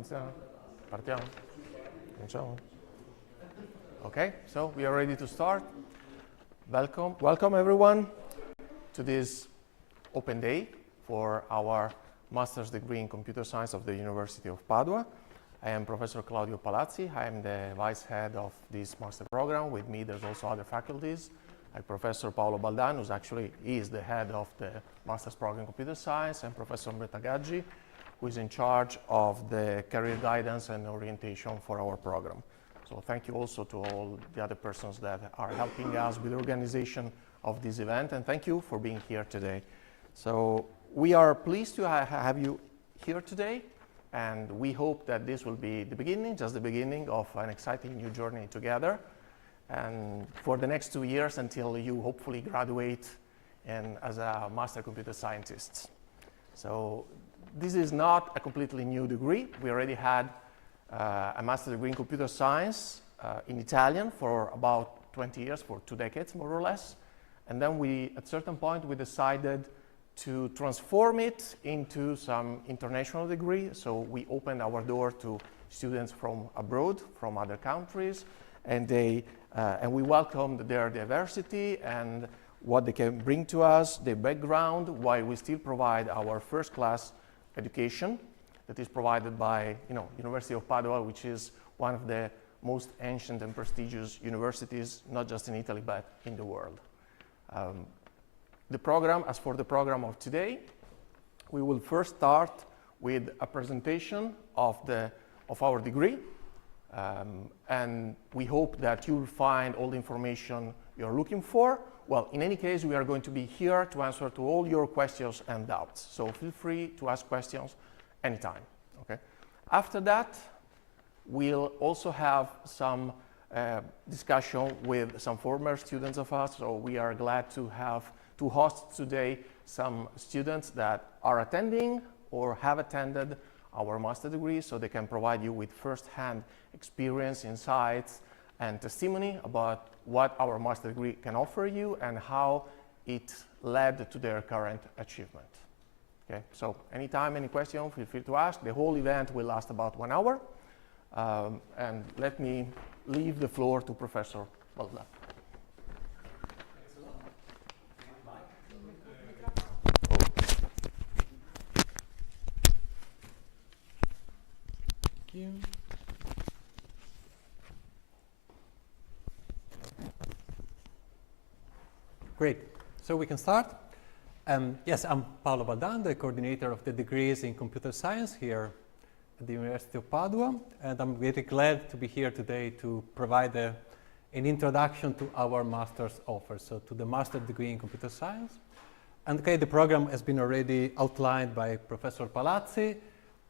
Iniziamo? Partiamo? Cominciamo? Okay, so we are ready to start. Welcome everyone to this open day for our master's degree in computer science of the University of Padua. I am Professor Claudio Palazzi. I am the vice head of this master program. With me, there's also other faculties, like Professor Paolo Baldan, who actually is the head of the master's program in computer science, and Professor Umberto Gaggi, who is in charge of the career guidance and orientation for our program. So thank you also to all the other persons that are helping us with the organization of this event, and thank you for being here today. So we are pleased to have you here today, and we hope that this will be the beginning, just the beginning of an exciting new journey together, and for the next 2 years until you hopefully graduate as a master computer scientist. So this is not a completely new degree. We already had a master's degree in computer science in Italian for about 20 years, for 2 decades more or less. And then at a certain point, we decided to transform it into some international degree. So we opened our door to students from abroad, from other countries, and we welcomed their diversity and what they can bring to us, their background, while we still provide our first class education that is provided by University of Padua, which is one of the most ancient and prestigious universities, not just in Italy, but in the world. As for the program of today, we will first start with a presentation of our degree, and we hope that you'll find all the information you're looking for. Well, in any case, we are going to be here to answer to all your questions and doubts. So feel free to ask questions anytime, okay? After that, we'll also have some discussion with some former students of us. So we are glad to host today some students that are attending or have attended our master degree, so they can provide you with first-hand experience, insights, and testimony about what our master degree can offer you and how it led to their current achievement. Okay, so anytime, any question, feel free to ask. The whole event will last about 1 hour. And let me leave the floor to Professor Baldan. Thank you. Great, so we can start. Yes, I'm Paolo Baldan, the coordinator of the degrees in computer science here at the University of Padua, and I'm very glad to be here today to provide an introduction to our master's offer, so to the master degree in computer science. And okay, the program has been already outlined by Professor Palazzi,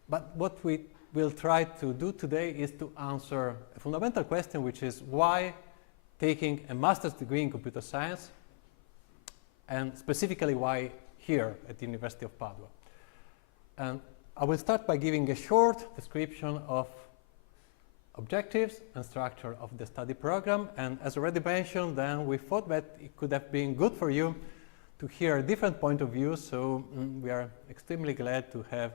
but what we will try to do today is to answer a fundamental question, which is why taking a master's degree in computer science, and specifically why here at the University of Padua. And I will start by giving a short description of objectives and structure of the study program. And as already mentioned, then we thought that it could have been good for you to hear a different point of view. So we are extremely glad to have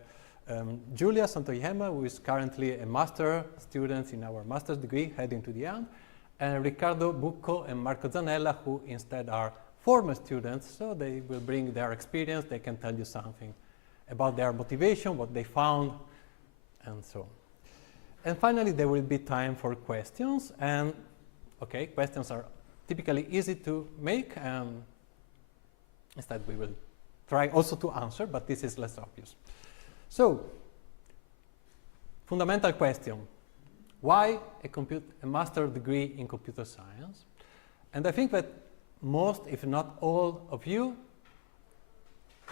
Giulia Santoyema, who is currently a master student in our master's degree heading to the end, and Riccardo Bucco and Marco Zanella, who instead are former students, so they will bring their experience, they can tell you something about their motivation, what they found, and so on. And finally, there will be time for questions, and okay, questions are typically easy to make, and instead we will try also to answer, but this is less obvious. So, fundamental question, why a master degree in computer science? And I think that most, if not all of you,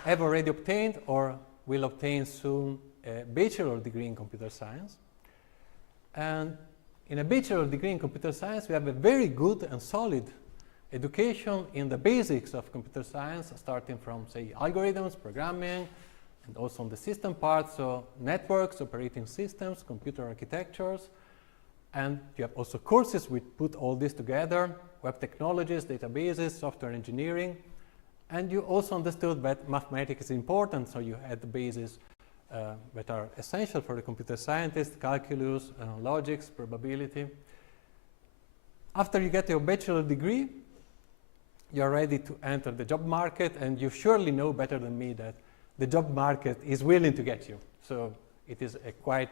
have already obtained or will obtain soon a bachelor degree in computer science. And in a bachelor degree in computer science, we have a very good and solid education in the basics of computer science, starting from, say, algorithms, programming, and also on the system part, so networks, operating systems, computer architectures. And you have also courses which put all this together, web technologies, databases, software engineering. And you also understood that mathematics is important, so you had the basis that are essential for the computer scientist: calculus, logics, probability. After you get your bachelor degree, you're ready to enter the job market, and you surely know better than me that the job market is willing to get you. So it is a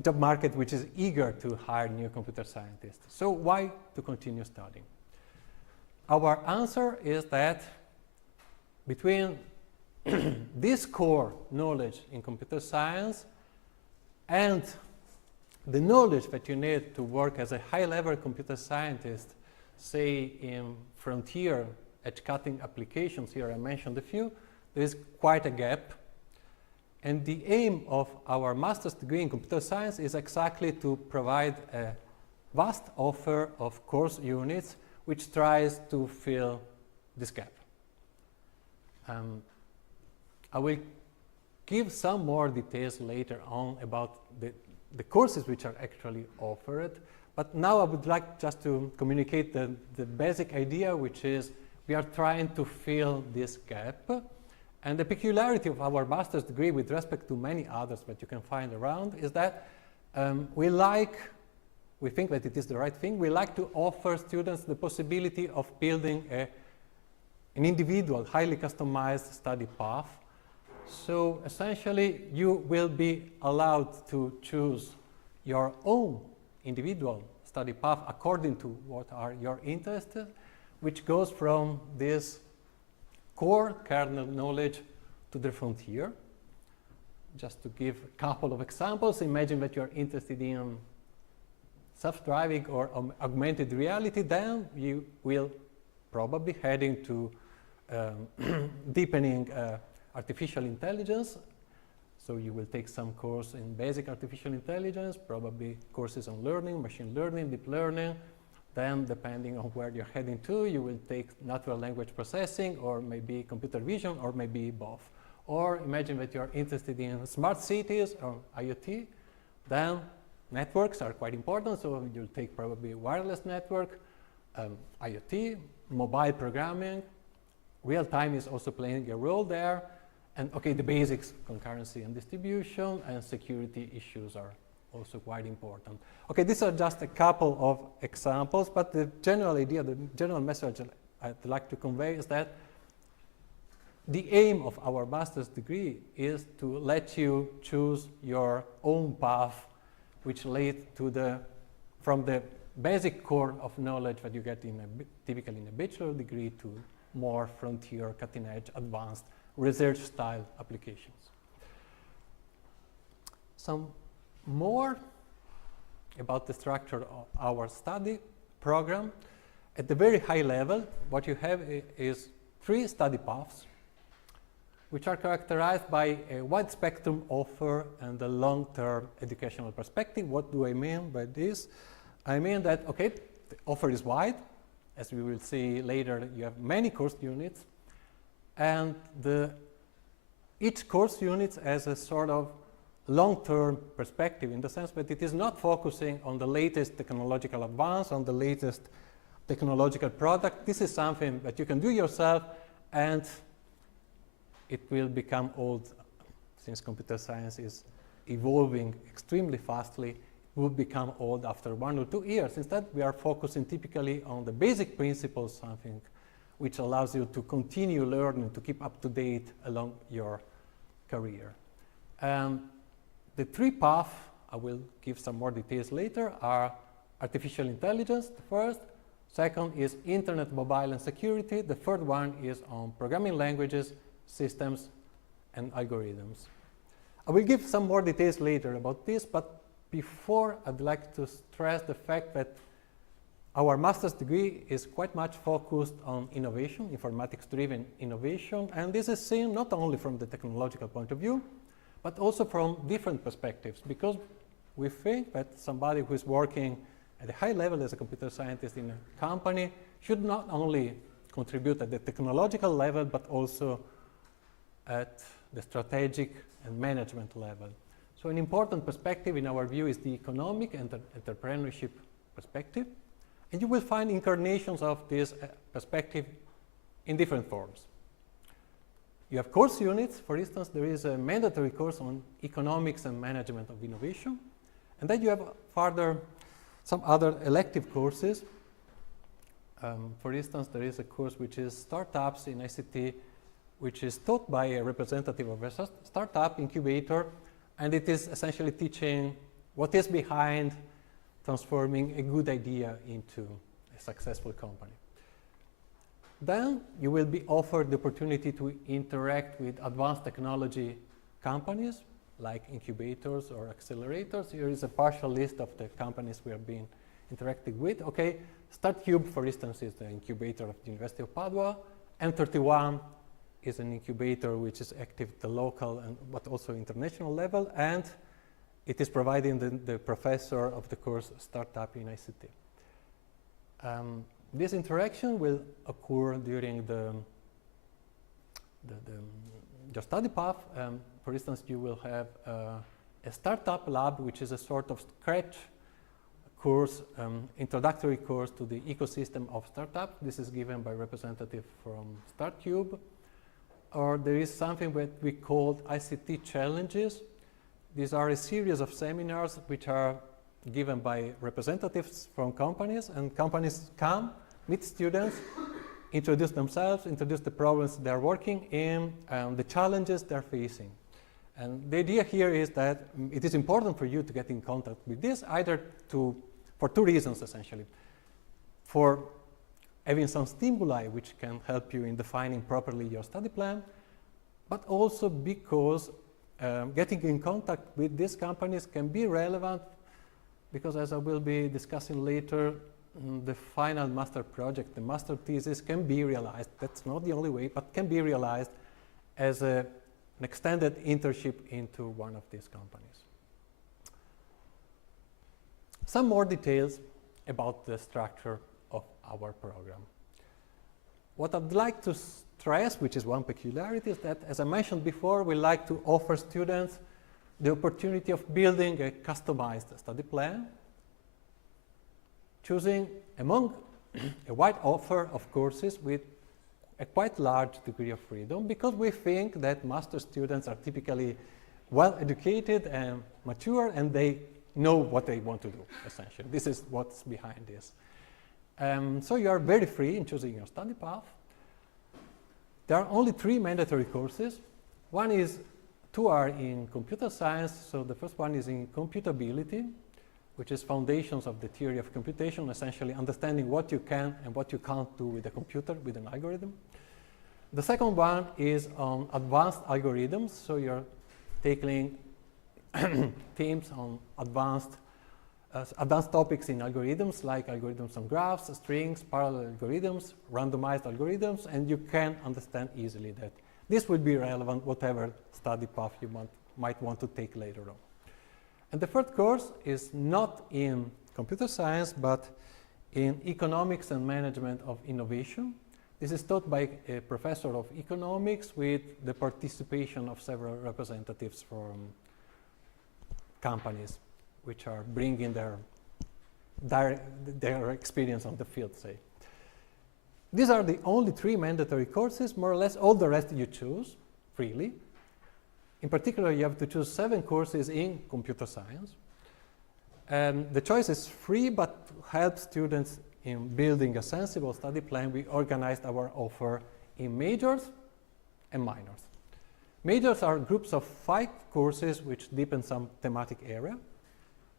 job market which is eager to hire new computer scientists. So why to continue studying? Our answer is that between this core knowledge in computer science and the knowledge that you need to work as a high-level computer scientist, say in frontier edge-cutting applications, here I mentioned a few, there is quite a gap. And the aim of our master's degree in computer science is exactly to provide a vast offer of course units which tries to fill this gap. I will give some more details later on about the courses which are actually offered, but now I would like just to communicate the basic idea, which is we are trying to fill this gap. And the peculiarity of our master's degree with respect to many others that you can find around is that we think that it is the right thing, we like to offer students the possibility of building an individual, highly customized study path. So essentially, you will be allowed to choose your own individual study path according to what are your interests, which goes from this core kernel knowledge to the frontier. Just to give a couple of examples, imagine that you're interested in self-driving or augmented reality, then you will probably head into deepening artificial intelligence. So you will take some course in basic artificial intelligence, probably courses on learning, machine learning, deep learning. Then, depending on where you're heading to, you will take natural language processing, or maybe computer vision, or maybe both. Or imagine that you're interested in smart cities or IoT. Then networks are quite important, so you'll take probably wireless network, IoT, mobile programming. Real time is also playing a role there. And okay, the basics, concurrency and distribution, and security issues are also quite important. Okay, these are just a couple of examples, but the general idea, the general message I'd like to convey is that the aim of our master's degree is to let you choose your own path, which leads to from the basic core of knowledge that you get typically in a bachelor degree to more frontier, cutting-edge, advanced research-style applications. Some more about the structure of our study program. At the very high level, what you have is 3 study paths, which are characterized by a wide spectrum offer and a long-term educational perspective. What do I mean by this? I mean that, okay, the offer is wide. As we will see later, you have many course units, and each course unit has a sort of long-term perspective in the sense that it is not focusing on the latest technological advance, on the latest technological product. This is something that you can do yourself, and it will become old. Since computer science is evolving extremely fastly, it will become old after 1 or 2 years. Instead, we are focusing typically on the basic principles, something which allows you to continue learning, to keep up to date along your career. The 3 paths, I will give some more details later, are artificial intelligence, the first. Second is internet, mobile, and security. The third one is on programming languages, systems, and algorithms. I will give some more details later about this, but before, I'd like to stress the fact that our master's degree is quite much focused on innovation, informatics-driven innovation, and this is seen not only from the technological point of view, but also from different perspectives, because we think that somebody who is working at a high level as a computer scientist in a company should not only contribute at the technological level, but also at the strategic and management level. So an important perspective in our view is the economic and entrepreneurship perspective. And you will find incarnations of this perspective in different forms. You have course units. For instance, there is a mandatory course on economics and management of innovation. And then you have further some other elective courses. For instance, there is a course which is Startups in ICT, which is taught by a representative of a startup incubator, and it is essentially teaching what is behind transforming a good idea into a successful company. Then you will be offered the opportunity to interact with advanced technology companies like incubators or accelerators. Here is a partial list of the companies we have been interacting with. Okay, StartCube, for instance, is the incubator of the University of Padua. M31 is an incubator which is active at the local and but also international level, and it is providing the professor of the course Startup in ICT. This interaction will occur during your study path. For instance, you will have a startup lab, which is a sort of scratch course, introductory course to the ecosystem of startups. This is given by representative from StartCube. Or there is something that we call ICT challenges. These are a series of seminars which are given by representatives from companies, and companies come, meet students, introduce themselves, introduce the problems they're working in, and the challenges they're facing. And the idea here is that it is important for you to get in contact with this, either for two reasons essentially. For having some stimuli which can help you in defining properly your study plan, but also because getting in contact with these companies can be relevant, because as I will be discussing later, the final master project, the master thesis can be realized. That's not the only way, but can be realized as an extended internship into one of these companies. Some more details about the structure of our program. What I'd like to stress, which is one peculiarity, is that, as I mentioned before, we like to offer students the opportunity of building a customized study plan, choosing among a wide offer of courses with a quite large degree of freedom, because we think that master students are typically well educated and mature, and they know what they want to do, essentially. This is what's behind this. So you are very free in choosing your study path. There are only 3 mandatory courses. Two are in computer science. So the first one is in computability, which is foundations of the theory of computation, essentially understanding what you can and what you can't do with a computer, with an algorithm. The second one is on advanced algorithms. So you're taking themes on advanced topics in algorithms, like algorithms on graphs, strings, parallel algorithms, randomized algorithms, and you can understand easily that this will be relevant whatever study path you might want to take later on. And the third course is not in computer science, but in economics and management of innovation. This is taught by a professor of economics with the participation of several representatives from companies which are bringing their experience on the field, say. These are the only 3 mandatory courses. More or less all the rest you choose freely. In particular, you have to choose 7 courses in computer science. And the choice is free, but helps students in building a sensible study plan. We organized our offer in majors and minors. Majors are groups of 5 courses which deepen some thematic area,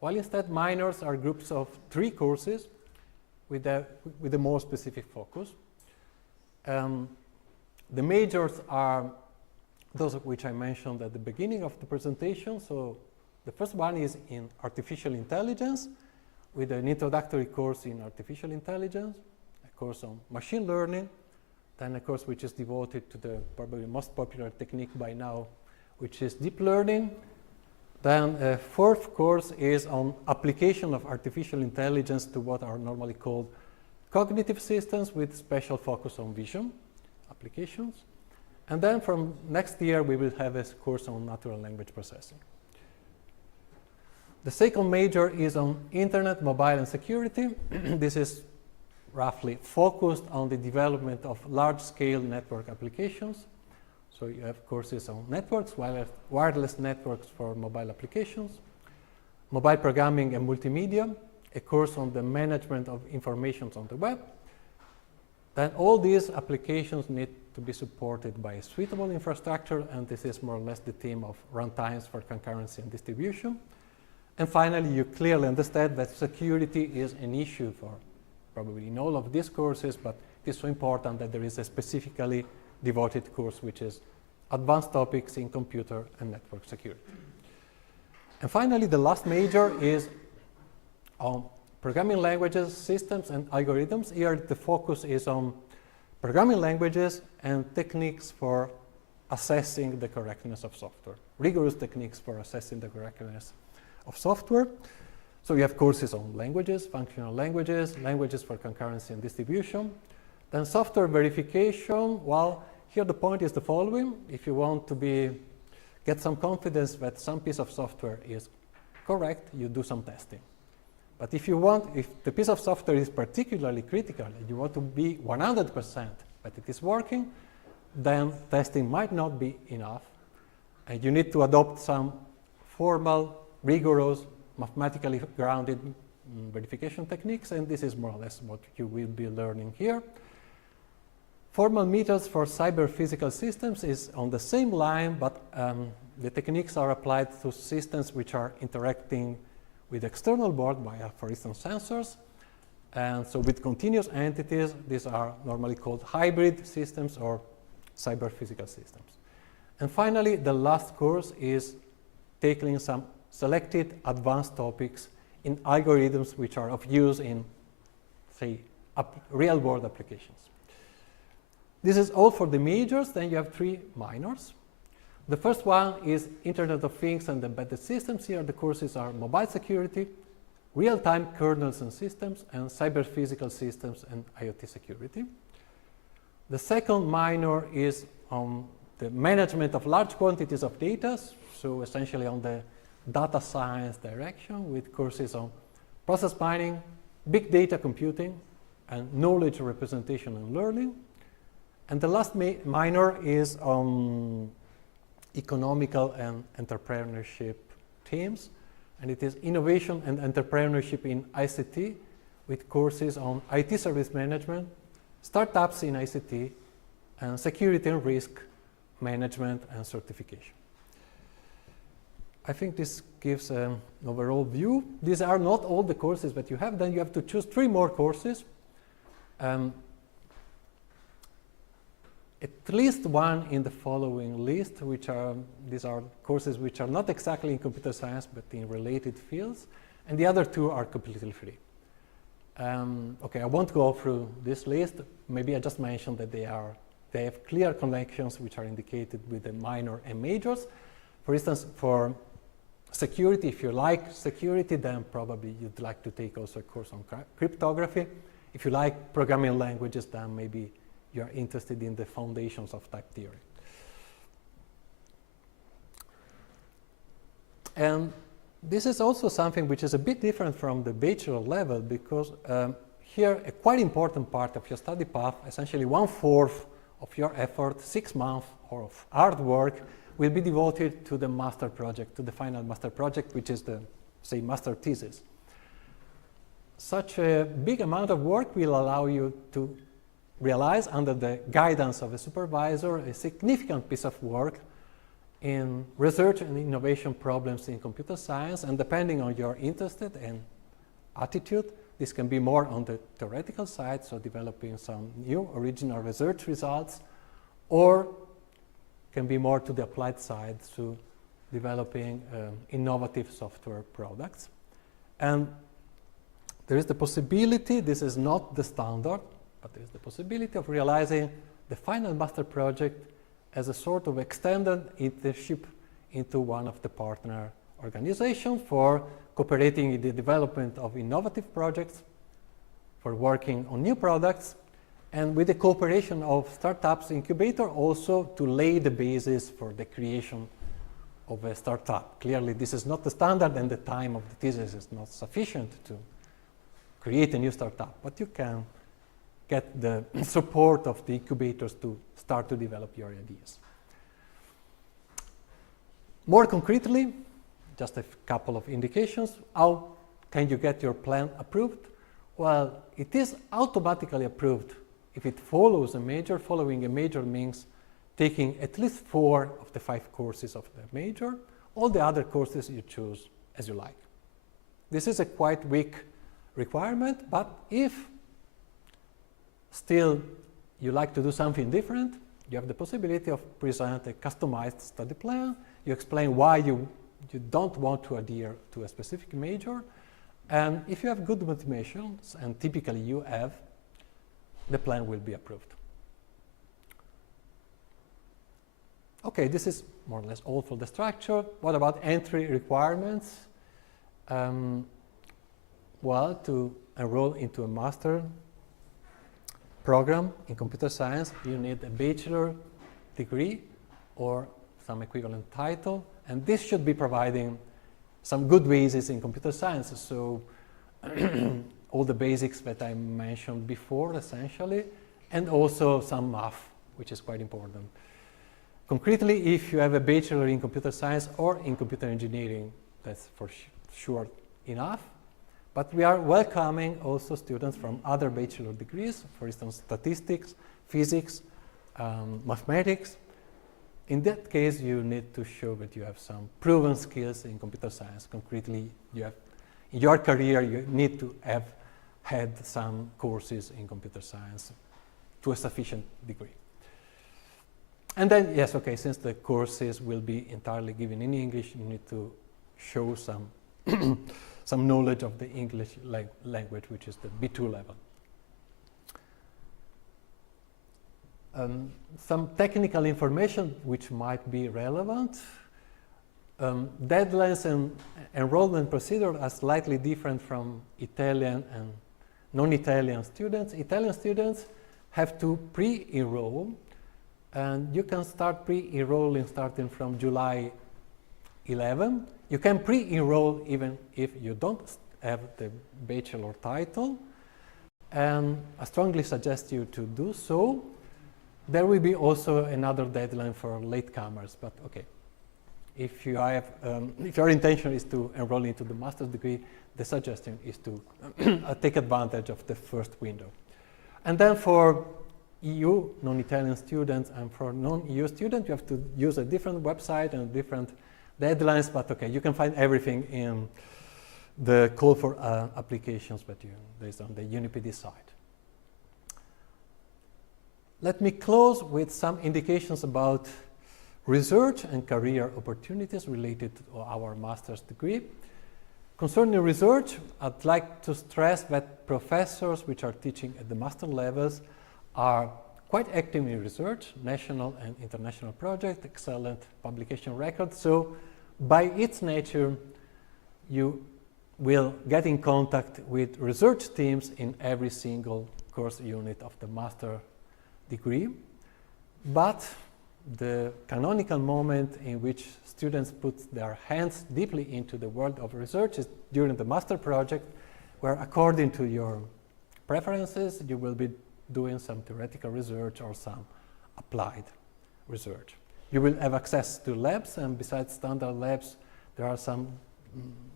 while instead minors are groups of 3 courses with a more specific focus. The majors are those of which I mentioned at the beginning of the presentation. So the first one is in artificial intelligence, with an introductory course in artificial intelligence, a course on machine learning, then a course which is devoted to the probably most popular technique by now, which is deep learning. Then a 4th course is on application of artificial intelligence to what are normally called cognitive systems, with special focus on vision applications. And then from next year, we will have a course on natural language processing. The second major is on internet, mobile, and security. This is roughly focused on the development of large-scale network applications. So you have courses on networks, wireless networks for mobile applications, mobile programming and multimedia, a course on the management of information on the web. Then all these applications need to be supported by a suitable infrastructure, and this is more or less the theme of runtimes for concurrency and distribution. And finally, you clearly understand that security is an issue for probably in all of these courses, but it is so important that there is a specifically devoted course which is Advanced Topics in Computer and Network Security. And finally, the last major is on programming languages, systems, and algorithms. Here, the focus is on programming languages and techniques for assessing the correctness of software, rigorous techniques for assessing the correctness of software. So you have courses on languages, functional languages, languages for concurrency and distribution. Then software verification, well, here the point is the following. If you want to get some confidence that some piece of software is correct, you do some testing. But if the piece of software is particularly critical and you want to be 100% that it is working, then testing might not be enough. And you need to adopt some formal, rigorous, mathematically grounded verification techniques, and this is more or less what you will be learning here. Formal methods for cyber-physical systems is on the same line, but the techniques are applied to systems which are interacting with external world via, for instance, sensors. And so with continuous entities, these are normally called hybrid systems or cyber-physical systems. And finally, the last course is tackling some selected advanced topics in algorithms which are of use in, say, real-world applications. This is all for the majors. Then you have 3 minors. The first one is Internet of Things and Embedded Systems. Here the courses are mobile security, real-time kernels and systems, and cyber-physical systems and IoT security. The second minor is on the management of large quantities of data, so essentially on the data science direction, with courses on process mining, big data computing, and knowledge representation and learning. And the last minor is on economical and entrepreneurship themes, and it is innovation and entrepreneurship in ICT, with courses on IT service management, startups in ICT, and security and risk management and certification. I think this gives an overall view. These are not all the courses that you have. Then you have to choose 3 more courses. At least one in the following list, these are courses which are not exactly in computer science, but in related fields, and the other 2 are completely free. Okay, I won't go through this list. Maybe I just mentioned that they have clear connections which are indicated with the minor and majors. For instance, for security, if you like security, then probably you'd like to take also a course on cryptography. If you like programming languages, then maybe you are interested in the foundations of type theory. And this is also something which is a bit different from the bachelor level, because here a quite important part of your study path, essentially 1/4 of your effort, 6 months of hard work, will be devoted to the master project, to the final master project, which is the, say, master thesis. Such a big amount of work will allow you to realize, under the guidance of a supervisor, a significant piece of work in research and innovation problems in computer science, and depending on your interest and attitude, this can be more on the theoretical side, so developing some new original research results, or can be more to the applied side, so developing innovative software products. And there is the possibility, this is not the standard, but there is the possibility of realizing the final master project as a sort of extended internship into one of the partner organizations for cooperating in the development of innovative projects, for working on new products, and with the cooperation of startups incubator also to lay the basis for the creation of a startup. Clearly, this is not the standard, and the time of the thesis is not sufficient to create a new startup, but you can get the support of the incubators to start to develop your ideas. More concretely, just a couple of indications. How can you get your plan approved? Well, it is automatically approved if it follows a major. Following a major means taking at least 4 of the 5 courses of the major. All the other courses you choose as you like. This is a quite weak requirement, but if still you like to do something different, you have the possibility of presenting a customized study plan. You explain why you don't want to adhere to a specific major, and if you have good motivations, and typically you have, the plan will be approved. Okay, this is more or less all for the structure. What about entry requirements? Well, to enroll into a master program in computer science, you need a bachelor degree or some equivalent title, and this should be providing some good bases in computer science. So all the basics that I mentioned before, essentially, and also some math, which is quite important. Concretely, if you have a bachelor in computer science or in computer engineering, that's for sure enough. But we are welcoming also students from other bachelor degrees, for instance, statistics, physics, mathematics. In that case, you need to show that you have some proven skills in computer science. Concretely, you have, in your career, you need to have had some courses in computer science to a sufficient degree. And then, yes, okay, since the courses will be entirely given in English, you need to show some some knowledge of the English language, which is the B2 level. Some technical information which might be relevant. Deadlines and enrollment procedure are slightly different from Italian and non-Italian students. Italian students have to pre-enroll, and you can start pre-enrolling starting from July 11. You can pre-enroll even if you don't have the bachelor title, and I strongly suggest you to do so. There will be also another deadline for latecomers, but okay. If you have, if your intention is to enroll into the master's degree, the suggestion is to take advantage of the first window. And then for EU non-Italian students and for non-EU students, you have to use a different website and different deadlines, but okay, you can find everything in the call for applications that there's on the UniPD site. Let me close with some indications about research and career opportunities related to our master's degree. Concerning research, I'd like to stress that professors which are teaching at the master levels are quite active in research, national and international projects, excellent publication records. So by its nature, you will get in contact with research teams in every single course unit of the master degree. But the canonical moment in which students put their hands deeply into the world of research is during the master project, where according to your preferences, you will be doing some theoretical research or some applied research. You will have access to labs, and besides standard labs, there are some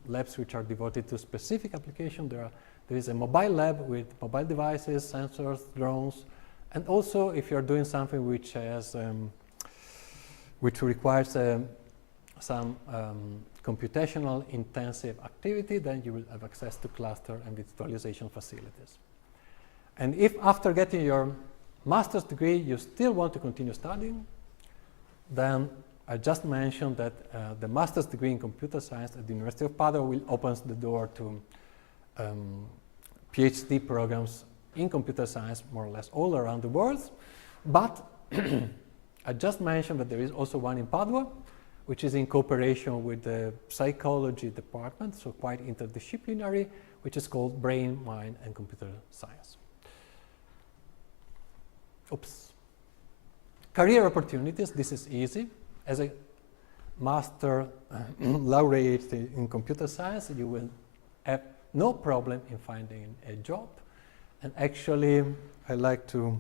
labs which are devoted to specific application. There is a mobile lab with mobile devices, sensors, drones, and also if you're doing something which has which requires some computational intensive activity, then you will have access to cluster and virtualization facilities. And if after getting your master's degree you still want to continue studying, then I just mentioned that the master's degree in computer science at the University of Padua will open the door to PhD programs in computer science more or less all around the world. But I just mentioned that there is also one in Padua, which is in cooperation with the psychology department, so quite interdisciplinary, which is called Brain, Mind, and Computer Science. Oops. Career opportunities, this is easy. As a master laureate in computer science, you will have no problem in finding a job. And actually, I like to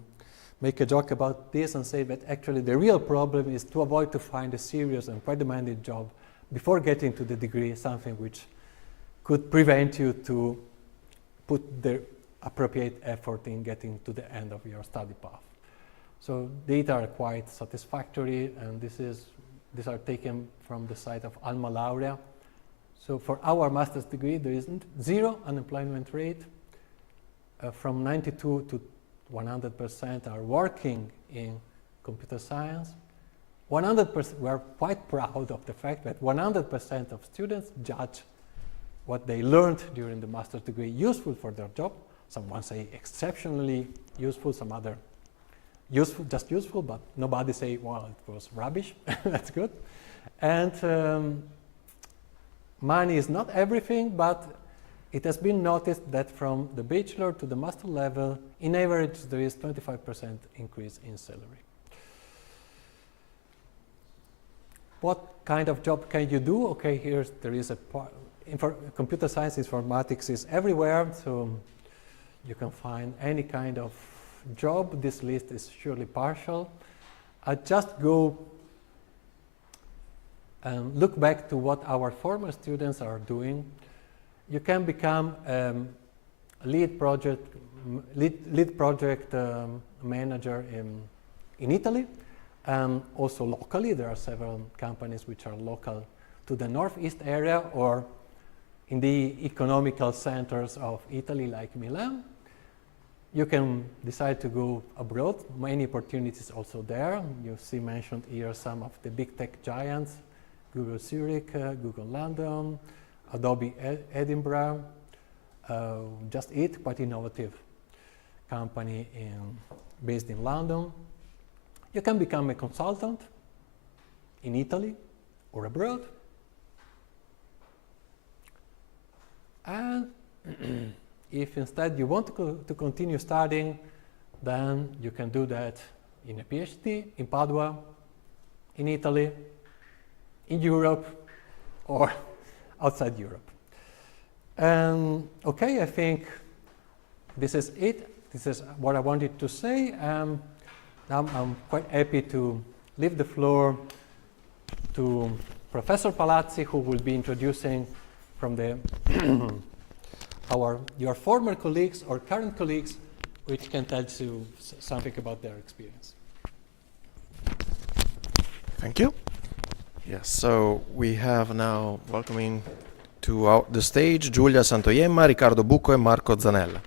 make a joke about this and say that actually the real problem is to avoid to find a serious and quite demanding job before getting to the degree, something which could prevent you to put the appropriate effort in getting to the end of your study path. So data are quite satisfactory, and these are taken from the site of Alma Laurea. So for our master's degree, there is zero unemployment rate. From 92 to 100% are working in computer science. 100%, we are quite proud of the fact that 100% of students judge what they learned during the master's degree useful for their job. Someone say exceptionally useful, some other useful, just useful, but nobody say, well, it was rubbish. That's good. And money is not everything, but it has been noticed that from the bachelor to the master level, in average, there is 25% increase in salary. What kind of job can you do? Okay, there is a computer science, informatics is everywhere, so you can find any kind of job. This list is surely partial. I just go and look back to what our former students are doing. You can become lead project manager in Italy, and also locally. There are several companies which are local to the northeast area or in the economical centers of Italy, like Milan. You can decide to go abroad. Many opportunities also there. You see mentioned here some of the big tech giants: Google Zurich, Google London, Adobe Edinburgh, Just Eat, quite innovative company based in London. You can become a consultant in Italy or abroad. And if instead you want to continue studying, then you can do that in a PhD in Padua, in Italy, in Europe, or outside Europe. Okay, I think this is it. This is what I wanted to say. Now I'm quite happy to leave the floor to Professor Palazzi, who will be introducing from your former colleagues or current colleagues, which can tell you something about their experience. Thank you. Yes, so we have now welcoming to the stage Giulia Santoiemma, Riccardo Bucco, and Marco Zanella.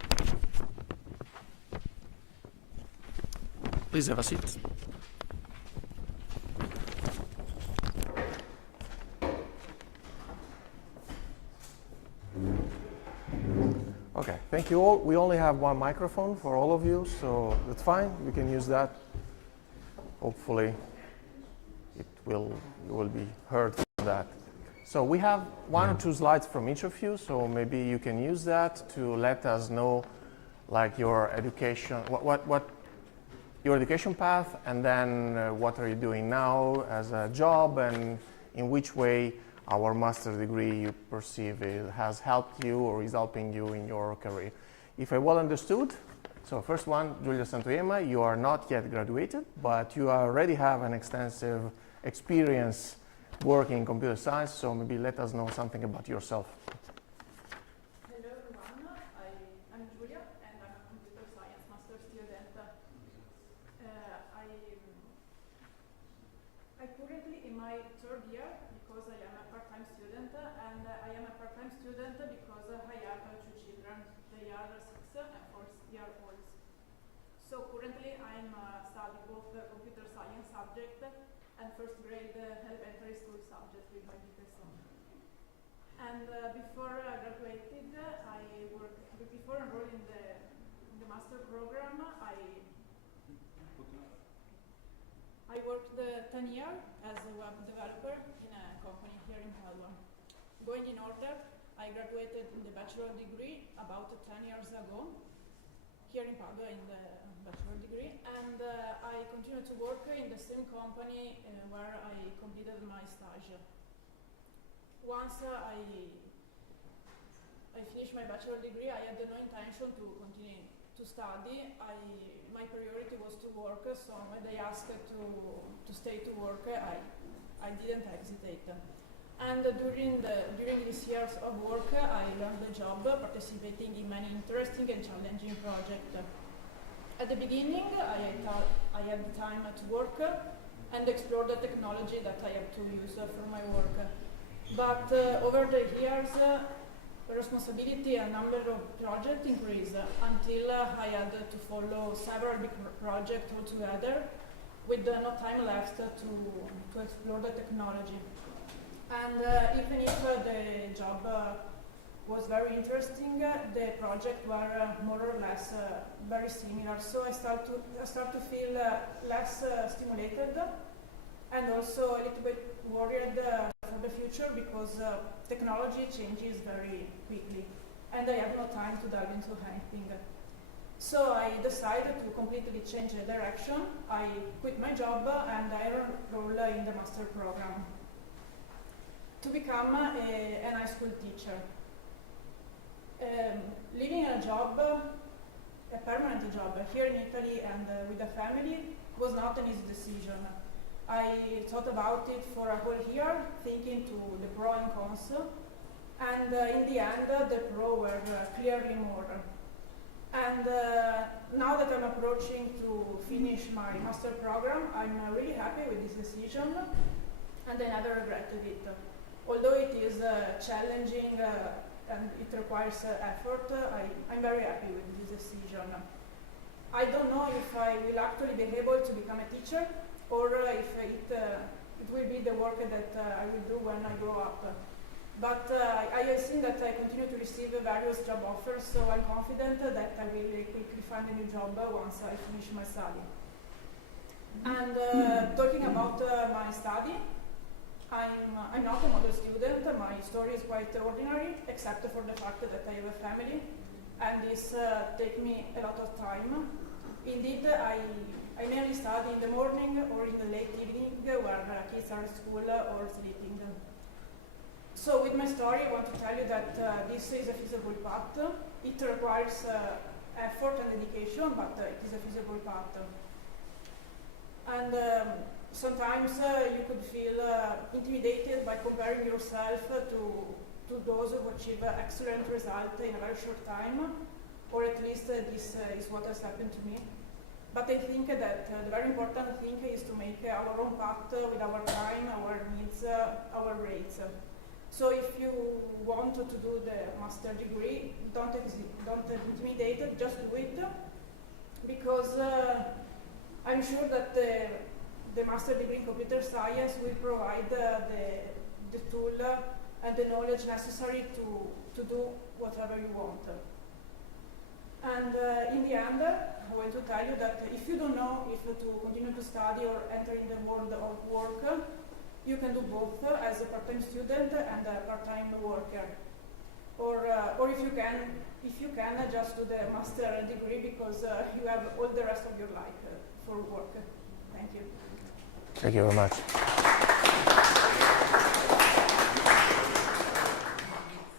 Please have a seat. Okay, thank you all. We only have one microphone for all of you, so that's fine. You can use that. Hopefully, you will be heard from that. So we have one or two slides from each of you, so maybe you can use that to let us know, like, your education, what your education path, and then what are you doing now as a job, and in which way our master's degree you perceive it has helped you or is helping you in your career. If I well understood, so first one, Giulia Santoiemma, you are not yet graduated, but you already have an extensive experience working in computer science, so maybe let us know something about yourself. Hello everyone, I'm Giulia and I'm a computer science master student. I currently in my third year because I am a part-time student, and I am a part-time student because I have two children. They are 6 and 4 years old. So currently I'm studying both the computer science subject and first grade elementary school subject with my biggest son. And before I graduated, before enrolling in the master program, I worked 10 years as a web developer in a company here in Padua. Going in order, I graduated in the bachelor degree about 10 years ago, here in Padua in the bachelor degree, and I continued to work in the same company where I completed my stage. Once I finished my bachelor degree, I had no intention to continue to study. My priority was to work, so when they asked to stay to work, I didn't hesitate. And during these years of work, I learned the job participating in many interesting and challenging projects. At the beginning, I thought I had the time to work and explore the technology that I have to use for my work. But over the years, the responsibility and number of projects increased until I had to follow several big projects altogether with no time left to explore the technology. And even if the job was very interesting, the projects were more or less very similar. So I start to feel less stimulated and also a little bit worried for the future because technology changes very quickly and I have no time to dive into anything. So I decided to completely change the direction. I quit my job and I enrolled in the master program to become an high school teacher. Leaving a job, a permanent job here in Italy and with a family was not an easy decision. I thought about it for a whole year, thinking to the pros and cons, and in the end the pros were clearly more. And now that I'm approaching to finish my master program, I'm really happy with this decision and I never regretted it. Although it is challenging and it requires effort, I'm very happy with this decision. I don't know if I will actually be able to become a teacher or if it will be the work that I will do when I grow up. But I have seen that I continue to receive various job offers, so I'm confident that I will quickly find a new job once I finish my study. And talking about my study, I'm not a model student. My story is quite ordinary, except for the fact that I have a family, and this takes me a lot of time. Indeed, I mainly study in the morning or in the late evening where kids are at school or sleeping. So with my story, I want to tell you that this is a feasible path. It requires effort and dedication, but it is a feasible path. And sometimes you could feel intimidated by comparing yourself to those who achieve excellent results in a very short time, or at least this is what has happened to me. But I think that the very important thing is to make our own path with our time, our needs, our rates. So if you want to do the master degree, don't be intimidated, just do it, because I'm sure that the master degree in computer science will provide the tool and the knowledge necessary to do whatever you want. And in the end, I want to tell you that if you don't know if to continue to study or enter in the world of work, you can do both as a part-time student and a part-time worker. Or if you can just do the master degree because you have all the rest of your life for work. Thank you. Thank you very much.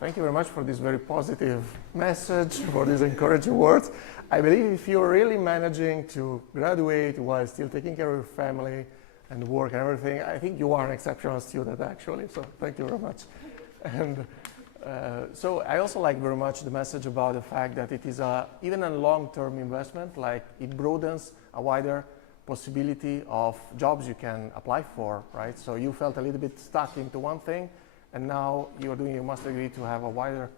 Thank you very much for this very positive message, for these encouraging words. I believe if you're really managing to graduate while still taking care of your family and work and everything, I think you are an exceptional student actually, so thank you very much. And so I also like very much the message about the fact that it is even a long-term investment, like it broadens a wider possibility of jobs you can apply for, right? So you felt a little bit stuck into one thing, and now you're doing your master degree to have a wider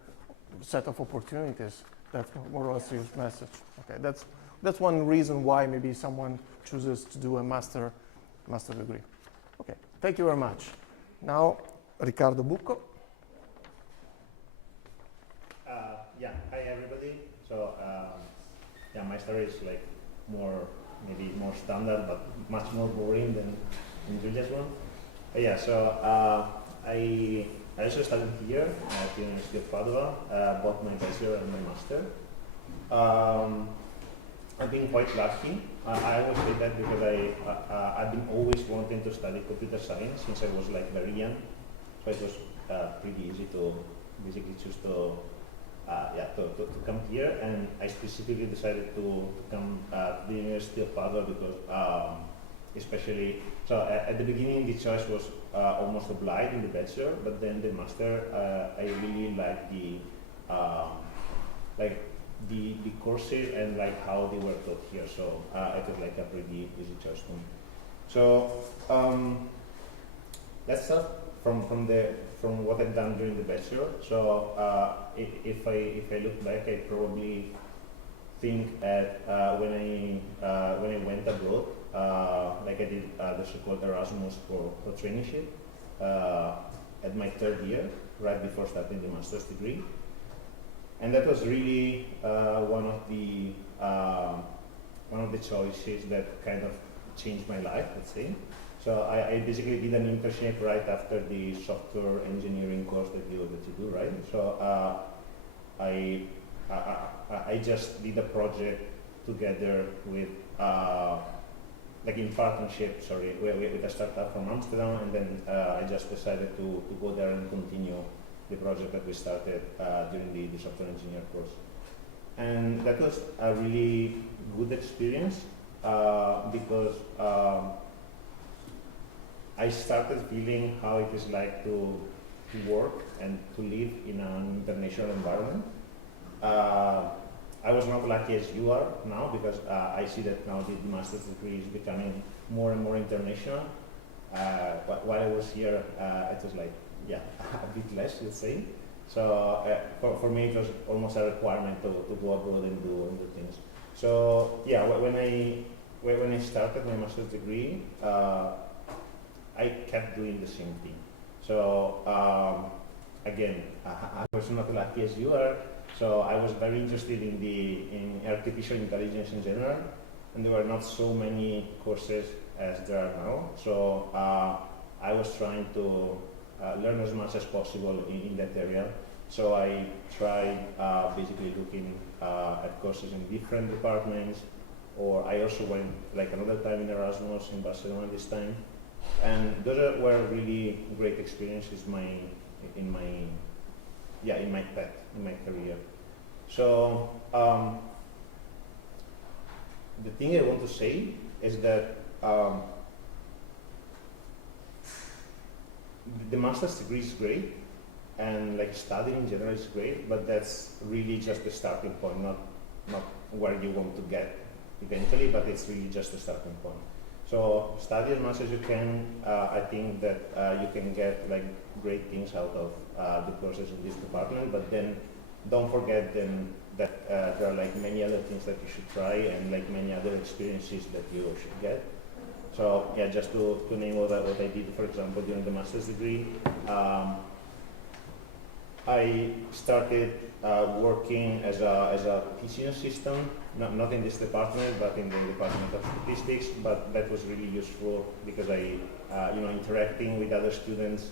set of opportunities. That's more or less your message. Okay, that's one reason why maybe someone chooses to do a master degree. Okay, thank you very much. Now, Riccardo Bucco. Yeah, hi everybody. So, yeah, my story is like maybe more standard, but much more boring than Giulia's one. Yeah, so I also studied here at the University of Padua, both my bachelor and my master. I've been quite lucky. I always say that because I've been always wanting to study computer science since I was like very young, so it was pretty easy to basically choose to come here, and I specifically decided to come to the University of Padua because especially, so at the beginning the choice was almost a blind in the bachelor, but then the master, I really liked the courses and like how they were taught here. So it was like a pretty easy choice for me. So let's start from what I've done during the bachelor. So if I look back, I probably think at when I went abroad, like I did the so-called Erasmus for traineeship at my third year, right before starting the master's degree. And that was really one of the choices that kind of changed my life, let's say. So I basically did an internship right after the software engineering course that you do, right? So I just did a project together with like in partnership, sorry, with a startup from Amsterdam, and then I just decided to go there and continue the project that we started during the software engineer course. And that was a really good experience because I started feeling how it is like to work and to live in an international environment. I was not lucky as you are now because I see that now the master's degree is becoming more and more international. But while I was here, it was like, yeah, a bit less, let's say. So for me, it was almost a requirement to go abroad and do things. So yeah, when I started my master's degree, I kept doing the same thing. So again, I was not lucky as you are. So I was very interested in artificial intelligence in general, and there were not so many courses as there are now. So I was trying to learn as much as possible in that area. So I tried basically looking at courses in different departments, or I also went like another time in Erasmus in Barcelona this time. And those were really great experiences in my path, in my career. So the thing I want to say is that the master's degree is great, and like studying in general is great, but that's really just the starting point, not where you want to get eventually, but it's really just the starting point. So study as much as you can. I think that you can get like great things out of the courses in this department, but then don't forget then that there are like many other things that you should try and like many other experiences that you should get. So yeah, just to name what I did, for example, during the master's degree, I started working as a teaching assistant, not in this department, but in the Department of Statistics. But that was really useful because I, interacting with other students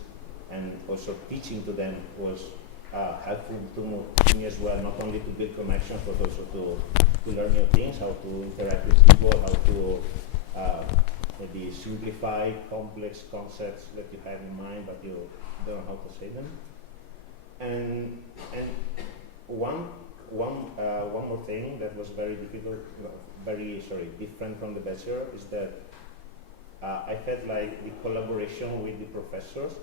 and also teaching to them was helpful to me as well, not only to build connections, but also to learn new things, how to interact with people, how to maybe simplify complex concepts that you have in mind, but you don't know how to say them. And one more thing that was very different from the bachelor is that I felt like the collaboration with the professors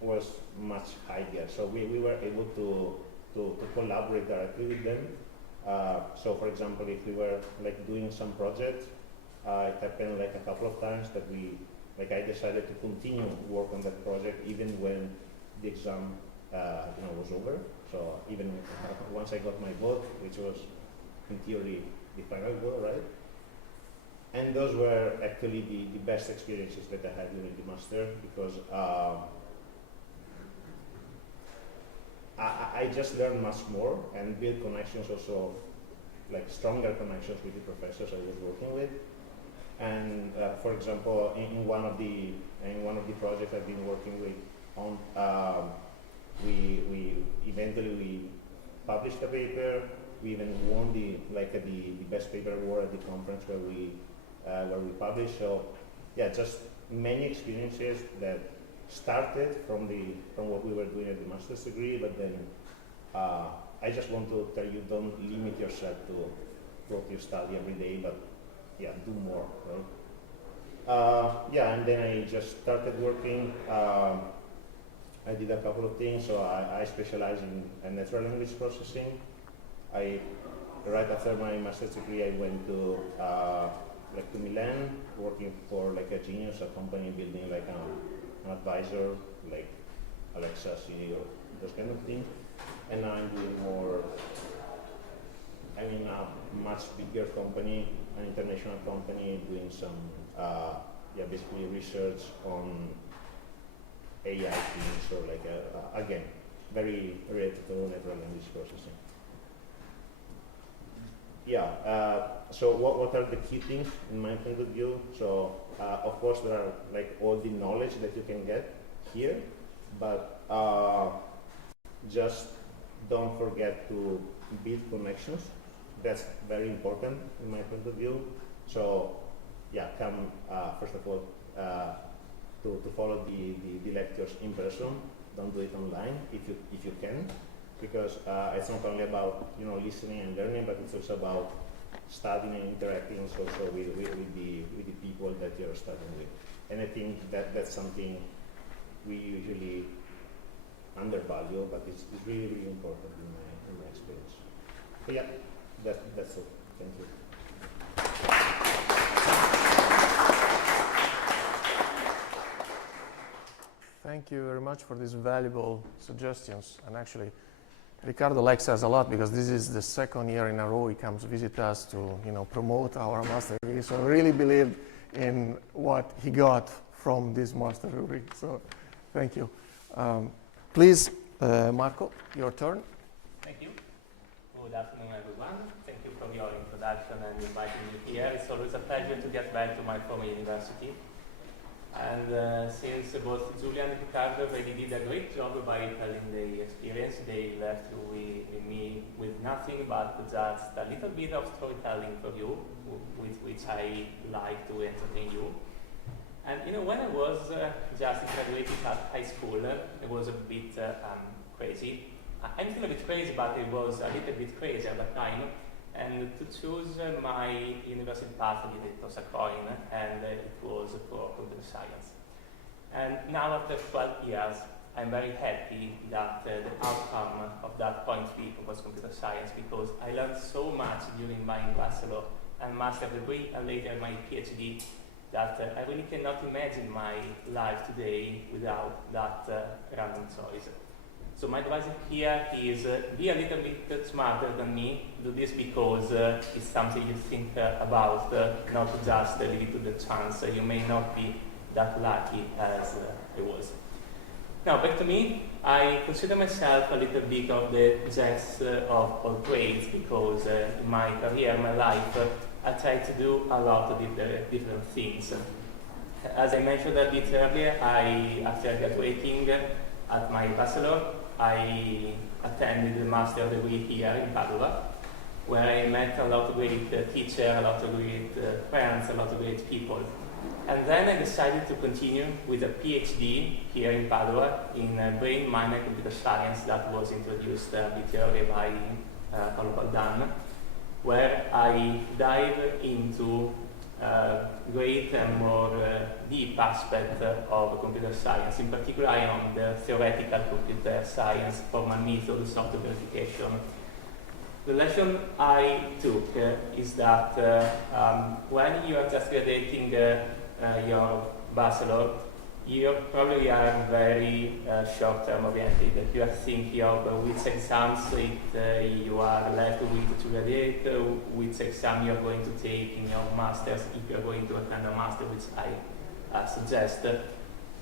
was much higher. So we were able to collaborate directly with them. So for example, if we were like doing some project, it happened like a couple of times that I decided to continue work on that project even when the exam was over. So even once I got my vote, which was in theory the final vote, right? And those were actually the best experiences that I had during the master, because I just learned much more and built connections also, like stronger connections with the professors I was working with. And for example, in one of the projects I've been working with on, we eventually published a paper. We even won the best paper award at the conference where we published. So yeah, just many experiences that started from what we were doing at the master's degree, but then I just want to tell you, don't limit yourself to what you study every day, but yeah, do more. Right? Yeah, and then I just started working. I did a couple of things. So I specialize in natural language processing. Right after my master's degree, I went to to Milan, working for like a Genius, a company building like an advisor, like Alexa, Siri, or those kind of things. And now I'm doing more. I'm in a much bigger company, an international company, doing some basically research on AI things, or like again, very related to natural language processing. Yeah, so what are the key things in my point of view? So of course there are like all the knowledge that you can get here, but just don't forget to build connections. That's very important in my point of view. So yeah, come first of all to follow the lectures in person. Don't do it online if you can. Because it's not only about listening and learning, but it's also about studying and interacting also with the people that you're studying with. And I think that's something we usually undervalue, but it's really, really important in my experience. So yeah, that's it. Thank you. Thank you very much for these valuable suggestions. And actually, Riccardo likes us a lot because this is the second year in a row he comes visit us to promote our master degree. So I really believe in what he got from this master degree. So thank you. Please, Marco, your turn. Thank you. Good afternoon, everyone. Thank you for your introduction and inviting me here. It's always a pleasure to get back to my former university. And since both Giulia and Riccardo already did a great job by telling the experience, they left me with nothing but just a little bit of storytelling for you, with which I like to entertain you. And when I was just graduating at high school, it was a bit crazy. I'm still a bit crazy, but it was a little bit crazy at that time. And to choose my university path, I did it toss a coin, and it was for computer science. And now, after 12 years, I'm very happy that the outcome of that point 3 was computer science, because I learned so much during my bachelor and master degree, and later my PhD, that I really cannot imagine my life today without that random choice. So my advice here is be a little bit smarter than me. Do this because it's something you think about, not just leave it to the chance. You may not be that lucky as I was. Now, back to me. I consider myself a little bit of the jacks of all trades, because in my career, my life, I try to do a lot of different things. As I mentioned a bit earlier, after graduating at my bachelor, I attended the master degree here in Padua, where I met a lot of great teachers, a lot of great friends, a lot of great people. And then I decided to continue with a PhD here in Padua in brain minor computer science that was introduced a bit earlier by Paolo Baldan, where I dive into great and more deep aspect of computer science. In particular, I am on the theoretical computer science formal methods of the verification. The lesson I took is that when you are just graduating your bachelor, you probably are very short-term oriented. You are thinking of which exams you are left with to graduate, which exam you are going to take in your masters, if you are going to attend a master, which I suggest.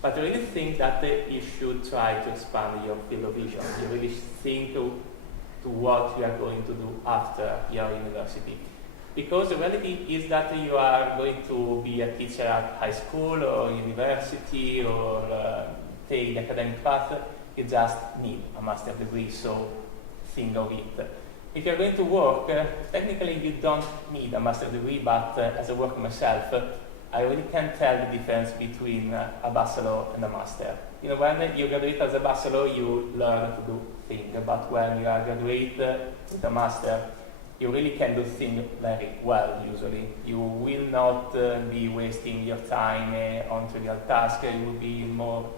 But I really think that you should try to expand your field of vision. You really think to what you are going to do after your university. Because the reality is that you are going to be a teacher at high school or university or take the academic path. You just need a master's degree, so think of it. If you're going to work, technically you don't need a master's degree, but as a worker myself, I really can't tell the difference between a bachelor and a master. When you graduate as a bachelor, you learn to do things, but when you are graduate with a master, you really can do things very well usually. You will not be wasting your time on trivial tasks, you will be more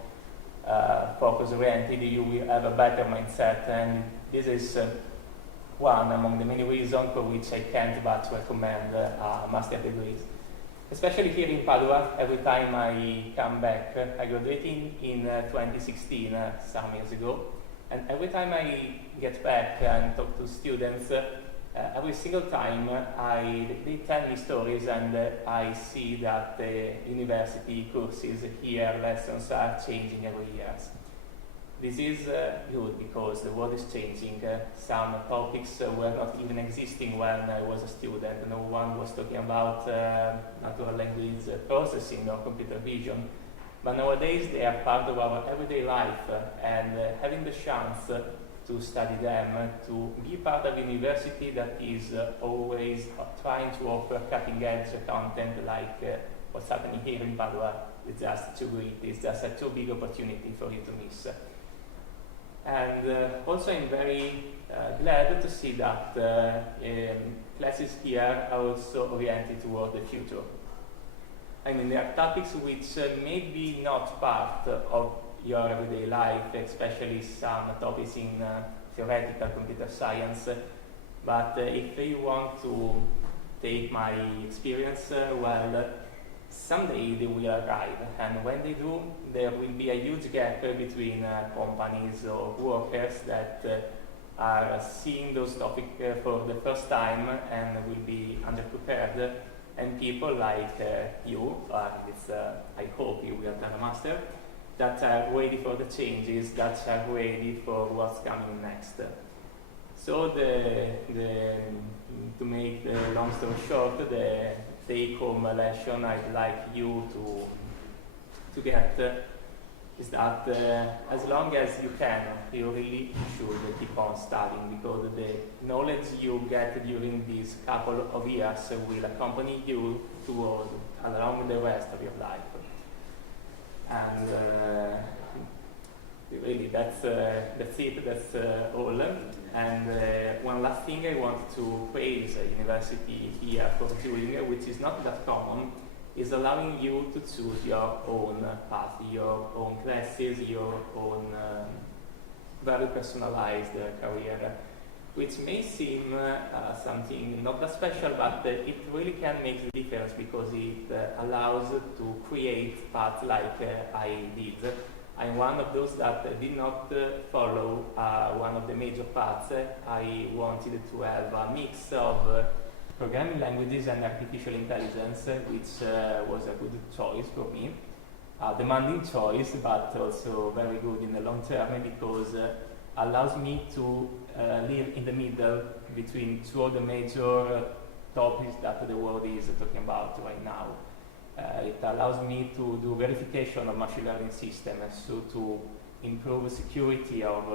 focus oriented, you will have a better mindset, and this is one among the many reasons for which I can't but recommend master degrees. Especially here in Padua, every time I come back, I graduated in 2016, some years ago, and every time I get back and talk to students, every single time they tell me stories, and I see that the university courses here, lessons are changing every year. This is good because the world is changing. Some topics were not even existing when I was a student. No one was talking about natural language processing or computer vision. But nowadays they are part of our everyday life, and having the chance to study them, to be part of a university that is always trying to offer cutting-edge content like what's happening here in Padua, it's just too great. It's just a too big opportunity for you to miss. And also I'm very glad to see that classes here are also oriented toward the future. I mean, there are topics which may be not part of your everyday life, especially some topics in theoretical computer science, but if you want to take my experience, well, someday they will arrive, and when they do, there will be a huge gap between companies or workers that are seeing those topics for the first time and will be underprepared, and people like you, I hope you will have a master, that are ready for the changes, that are ready for what's coming next. So to make the long story short, the take-home lesson I'd like you to get is that as long as you can, you really should keep on studying, because the knowledge you get during these couple of years will accompany you along the rest of your life. And really, that's it, that's all. And one last thing I want to praise a university here for doing, which is not that common, is allowing you to choose your own path, your own classes, your own very personalized career, which may seem something not that special, but it really can make the difference, because it allows to create paths like I did. I'm one of those that did not follow one of the major paths. I wanted to have a mix of programming languages and artificial intelligence, which was a good choice for me. Demanding choice, but also very good in the long term, because allows me to live in the middle between two of the major topics that the world is talking about right now. It allows me to do verification of machine learning systems, so to improve security of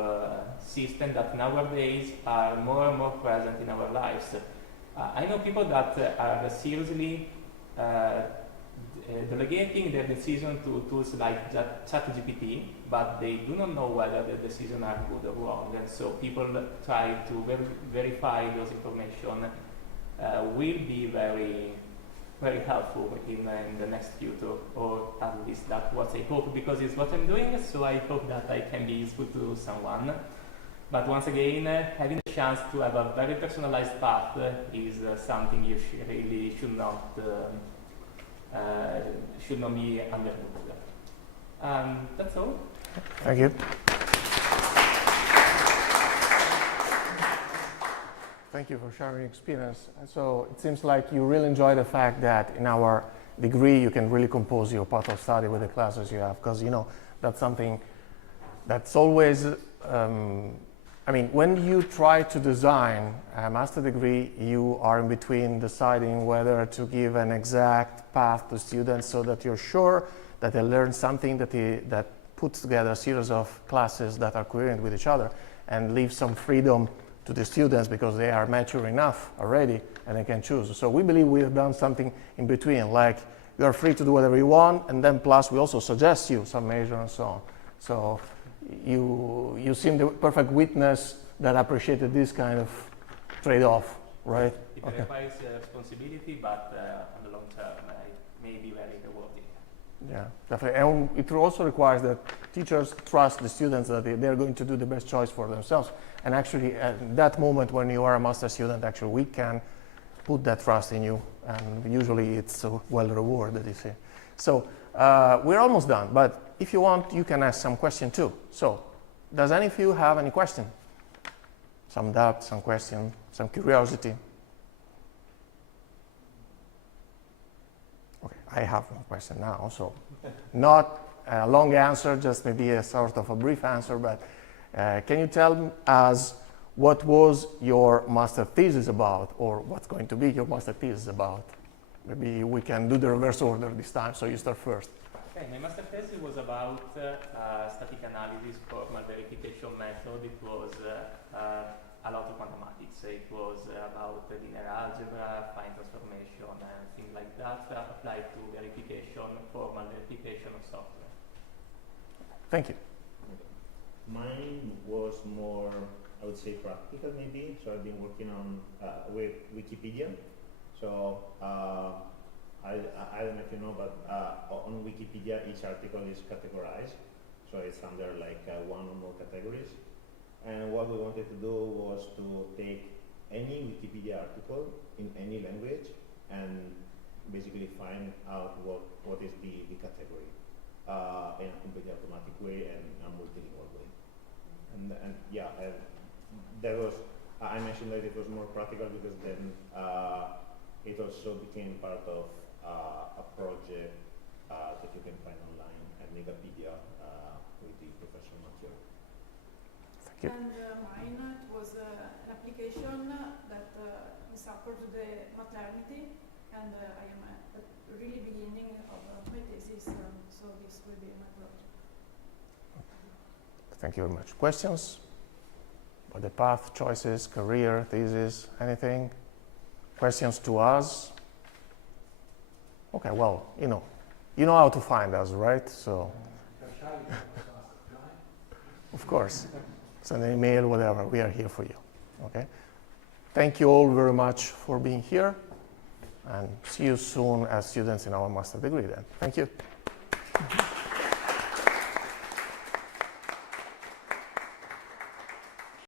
systems that nowadays are more and more present in our lives. I know people that are seriously delegating their decision to tools like ChatGPT, but they do not know whether the decisions are good or wrong. And so people try to verify those information will be very helpful in the next future, or at least that's what I hope, because it's what I'm doing, so I hope that I can be useful to someone. But once again, having the chance to have a very personalized path is something you really should not be underlooked. That's all. Thank you. Thank you for sharing your experience. So it seems like you really enjoy the fact that in our degree you can really compose your path of study with the classes you have, because that's something that's always, I mean, when you try to design a master degree, you are in between deciding whether to give an exact path to students so that you're sure that they learn something that puts together a series of classes that are coherent with each other, and leave some freedom to the students because they are mature enough already and they can choose. So we believe we have done something in between, like you are free to do whatever you want, and then plus we also suggest you some measure and so on. So you seem the perfect witness that appreciated this kind of trade-off. right? It Okay. requires responsibility, but on the long term, it may be very rewarding. Yeah, definitely. And it also requires that teachers trust the students that they're going to do the best choice for themselves. And actually, at that moment when you are a master student, actually, we can put that trust in you. And usually it's well rewarded, you see. So we're almost done. But if you want, you can ask some question too. So does any of you have any question? Some doubt, some question, some curiosity? Okay, I have one question now, so not a long answer, just maybe a sort of a brief answer, but can you tell us what was your master thesis about, or what's going to be your master thesis about? Maybe we can do the reverse order this time, so you start first. Okay, my master thesis was about static analysis formal verification method. It was a lot of mathematics. It was about linear algebra, fine transformation, and things like that applied to verification, formal verification of software. Thank you. Mine was more, I would say, practical maybe. So I've been working on with Wikipedia. So I don't know if you know, but on Wikipedia each article is categorized. So it's under like one or more categories. And what we wanted to do was to take any Wikipedia article in any language and basically find out what is the category in a completely automatic way and a multilingual way. And yeah, there was, I mentioned that it was more practical because then it also became part of a project that you can find online at Megapedia with the professor Mathieu. Thank you. And mine it was an application that is support to the maternity, and I am at the really beginning of my thesis, so this will be my project. Thank you very much. Questions? About the path, choices, career, thesis, anything? Questions to us? Okay, well, you know how to find us, right? So, of course, send an email, whatever. We are here for you. Okay. Thank you all very much for being here, and see you soon as students in our master degree. Then, thank you.